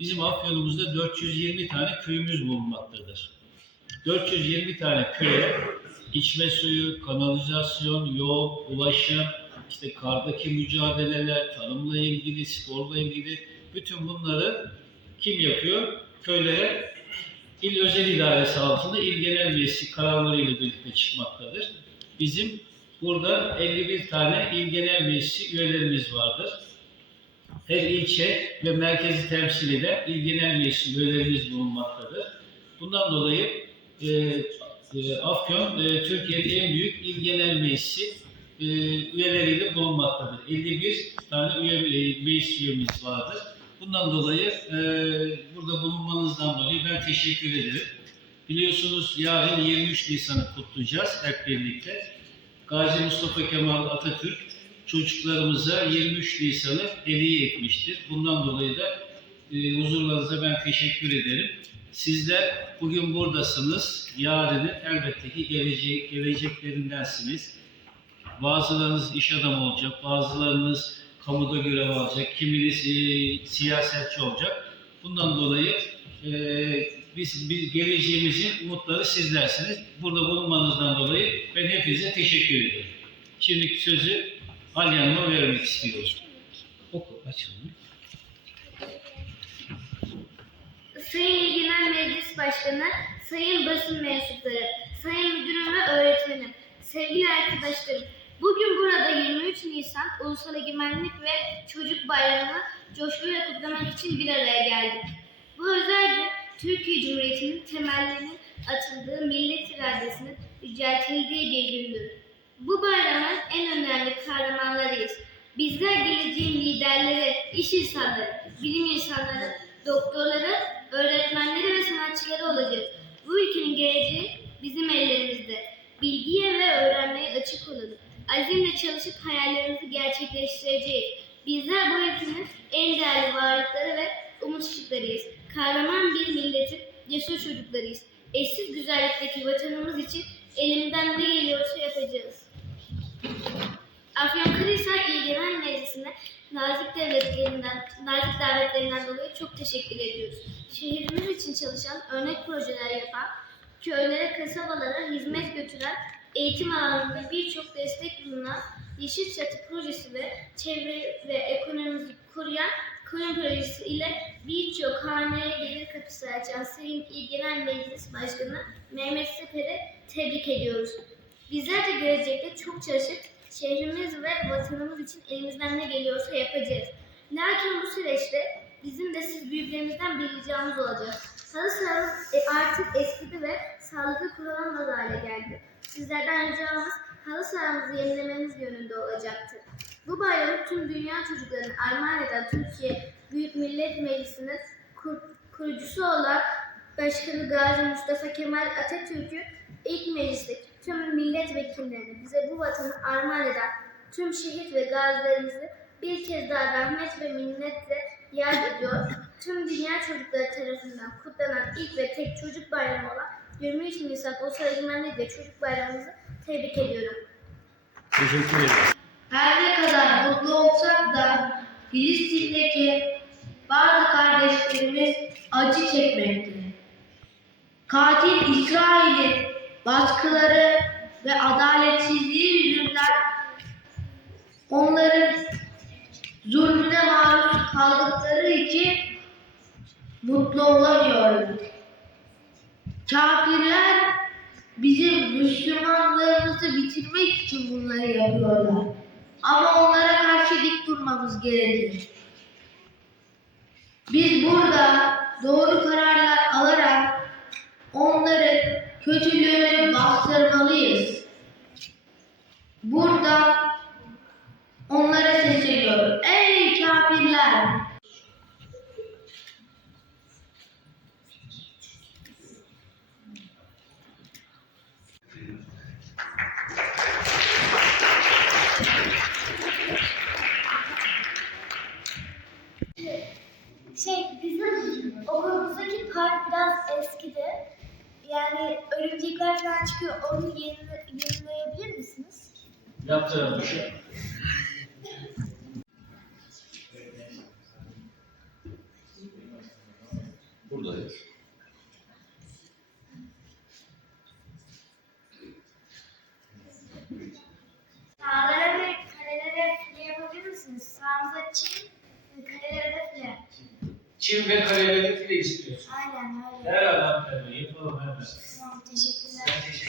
bizim Afyon'umuzda 420 tane köyümüz bulunmaktadır. 420 tane köye içme suyu, kanalizasyon, yol, ulaşım, işte kardaki mücadeleler, tarımla ilgili, sporla ilgili bütün bunları kim yapıyor? Köylere İl Özel İdaresi altında İl Genel Meclisi kararlarıyla birlikte çıkmaktadır. Bizim burada 51 tane İl Genel Meclisi üyelerimiz vardır. Her ilçe ve merkezi temsil eden İl Genel Meclisi üyelerimiz bulunmaktadır. Bundan dolayı e, e, Afyon e, Türkiye'nin en büyük İl Genel Meclisi e, üyeleriyle bulunmaktadır. 51 tane üye, e, meclis üyemiz vardır. Bundan dolayı e, burada bulunmanızdan dolayı ben teşekkür ederim. Biliyorsunuz yarın 23 Nisan'ı kutlayacağız hep birlikte. Gazi Mustafa Kemal Atatürk çocuklarımıza 23 Nisan'ı hediye etmiştir. Bundan dolayı da e, huzurlarınıza ben teşekkür ederim. Sizler bugün buradasınız. Yarının elbette ki geleceği, geleceklerindensiniz. Bazılarınız iş adamı olacak, bazılarınız kamuda görev alacak, kiminiz e, siyasetçi olacak. Bundan dolayı e, biz, biz geleceğimizin umutları sizlersiniz. Burada bulunmanızdan dolayı ben hepinize teşekkür ederim. Şimdiki sözü Alyan'ıma vermek istiyorum. Oku, aç onu. Sayın İl Genel Meclis Başkanı, sayın basın mensupları, sayın müdürüm ve öğretmenim, sevgili arkadaşlarım, bugün burada 23 Nisan Ulusal Egemenlik ve Çocuk Bayramı'nı coşkuyla kutlamak için bir araya geldik. Bu özel gün Türkiye Cumhuriyeti'nin temellerinin atıldığı millet iradesinin yüceltildiği bir gündür. Bu bayramın en önemli kahramanlarıyız. Bizler geleceğin liderleri, iş insanları, bilim insanları, doktorları, öğretmenleri ve sanatçıları olacağız. Bu ülkenin geleceği bizim ellerimizde. Bilgiye ve öğrenmeye açık olalım. Azimle çalışıp hayallerimizi gerçekleştireceğiz. Bizler bu ülkenin en değerli varlıkları ve umut ışıklarıyız. Kahraman bir milletin cesur çocuklarıyız. Eşsiz güzellikteki vatanımız için elimden ne geliyorsa. Afyonkarahisar İl Genel Meclisi'ne nazik devletlerinden, nazik davetlerinden dolayı çok teşekkür ediyoruz. Şehrimiz için çalışan, örnek projeler yapan, köylere, kasabalara hizmet götüren, eğitim alanında birçok destek bulunan Yeşil Çatı projesi ve çevre ve ekonomimizi koruyan Koyun projesi ile birçok haneye gelir kapısı açan Sayın İl Meclis Başkanı Mehmet Sefer'i tebrik ediyoruz. Bizler de gelecekte çok çalışıp şehrimiz ve vatanımız için elimizden ne geliyorsa yapacağız. Lakin bu süreçte bizim de siz büyüklerimizden bir ricamız olacak. Halı sahamız e, artık eskidi ve sağlıklı kullanılmaz hale geldi. Sizlerden ricamız halı sahamızı yenilememiz yönünde olacaktır. Bu bayramı tüm dünya çocuklarının armağan eden Türkiye Büyük Millet Meclisi'nin kur- kurucusu olan Başkanı Gazi Mustafa Kemal Atatürk'ü ilk meclisteki milletvekillerini bize bu vatanı armağan eden tüm şehit ve gazilerimizi bir kez daha rahmet ve minnetle yad ediyor. Tüm dünya çocukları tarafından kutlanan ilk ve tek çocuk bayramı olan 23 Nisan Ulusal Egemenlik ve Çocuk Bayramımızı tebrik ediyorum. Teşekkür ederim. Her ne kadar mutlu olsak da Filistin'deki bazı kardeşlerimiz acı çekmekte. Katil İsrail'in baskıları ve adaletsizliği yüzünden onların zulmüne maruz kaldıkları için mutlu olamıyorlar. Kafirler bizim Müslümanlığımızı bitirmek için bunları yapıyorlar. Ama onlara karşı dik durmamız gerekir. Biz burada doğru kararlar alarak onların kötülüğünü Burada onlara sesleniyorum. Ey kafirler! Şey, bizim okulumuzdaki park biraz eskidi. Yani örümcekler falan çıkıyor. Onu yenile, yenileyebilir misiniz? Yaptığım düşün. Buradayız. Sahalara ve kalelere file yapabilir misiniz? Sahamıza çim, kalelere de file. Çim ve kareleri file istiyorsun. Aynen öyle. Herhalde hanımefendi yapalım hemen.